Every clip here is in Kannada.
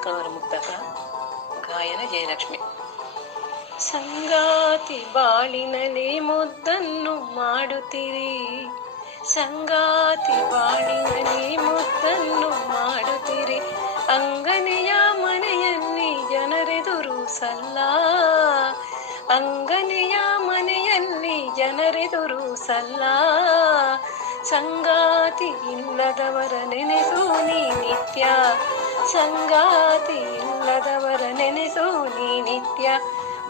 ಮುಕ್ತಕ್ಕನವರ ಮುಕ್ತಕ. ಗಾಯನ ಜಯಲಕ್ಷ್ಮಿ. ಸಂಗಾತಿ ಬಾಳಿನಲ್ಲಿ ಮುದ್ದನ್ನು ಮಾಡುತ್ತೀರಿ, ಸಂಗಾತಿ ಬಾಳಿನಲ್ಲಿ ಮುದ್ದನ್ನು ಮಾಡುತ್ತೀರಿ, ಅಂಗನೆಯ ಮನೆಯಲ್ಲಿ ಜನರೆದುರು ಸಲ್ಲ, ಅಂಗನೆಯ ಮನೆಯಲ್ಲಿ ಜನರೆದುರು ಸಲ್ಲ, ಸಂಗಾತಿ ಇಲ್ಲದವರ ನೆನೆಸು ನೀ ನಿತ್ಯ, ಸಂಗಾತಿ ಇಲ್ಲದವರ ನೆನೆಸು ನೀ ನಿತ್ಯ,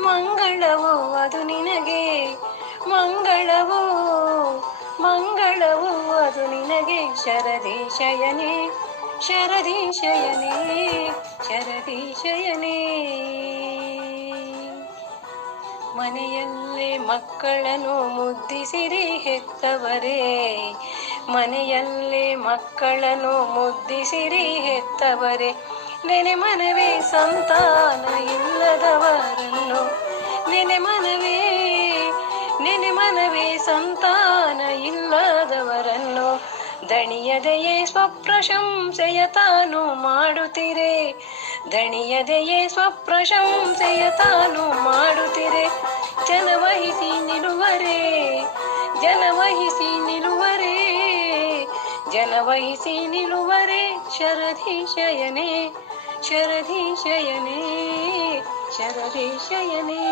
ಮಂಗಳವೋ ಅದು ನಿನಗೆ, ಮಂಗಳವೋ ಮಂಗಳವೋ ಅದು ನಿನಗೆ, ಶರದೀಶಯನೇ ಶರದೀಶಯನೇ ಶರದೀಶಯನೇ. ಮನೆಯಲ್ಲೇ ಮಕ್ಕಳನ್ನು ಮುದ್ದಿಸಿರಿ ಹೆತ್ತವರೇ, ಮನೆಯಲ್ಲೇ ಮಕ್ಕಳನ್ನು ಮುದ್ದಿಸಿರಿ ಹೆತ್ತವರೇ, ನೆನೆ ಮನವೇ ಸಂತಾನ ಇಲ್ಲದವರನ್ನು, ನೆನೆ ಮನವೇ ಸಂತಾನ ಇಲ್ಲದವರನ್ನು, ದಣಿಯದೆಯೇ ಸ್ವಪ್ರಶಂಸೆಯ ತಾನು ಮಾಡುತ್ತೀರೆ, ದಣಿಯದೆಯೇ ಸ್ವಪ್ರಶಂಸೆಯ ತಾನು ಮಾಡುತ್ತೀರೆ, ಜನವಹಿಸಿ ನಿಲುವರೇ, ಜನವಹಿಸಿ ನಿಲುವರೇ, ಜನವಹಿಸಿ ನಿಲುವರೇ, ಶರದೀಶಯನೇ ಶರದೀಶಯನೇ ಶರದೀಶಯನೇ.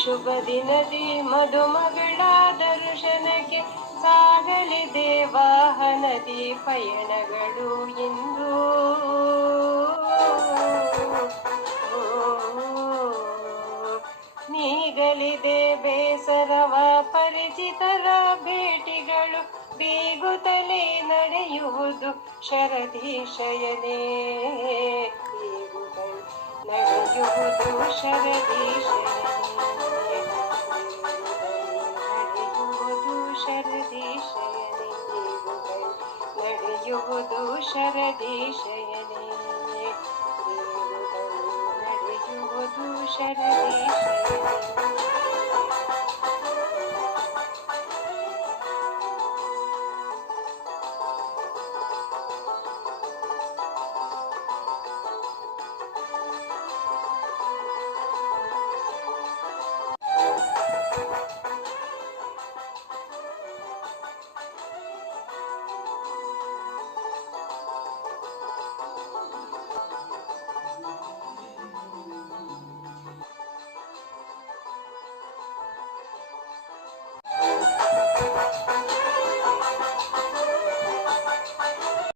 ಶುಭ ದಿನದಿ ಮಧುಮಗಳ ದರ್ಶನಕ್ಕೆ ಸಾಗಲಿದೆ ವಾಹನದಿ ಪಯಣಗಳು ಎಂದು, ನೀಗಲಿದೆ ಬೇಸರವ ಪರಿಚಿತರ ಭೇಟಿಗಳು, ಬೀಗುತ್ತಲೇ ನಡೆಯುವುದು ಶರದೀಶಯನೇ, ನಡೆಯುವುದು ಶರದೀಶಯನೇ, ನಡೆಯುವುದು ಶರದೀಶಯನೇ, ನಡೆಯುವುದು ಶರದೀಶಯನೇ, ನಡೆಯುವುದು ಶರದೀಶಯನೇ.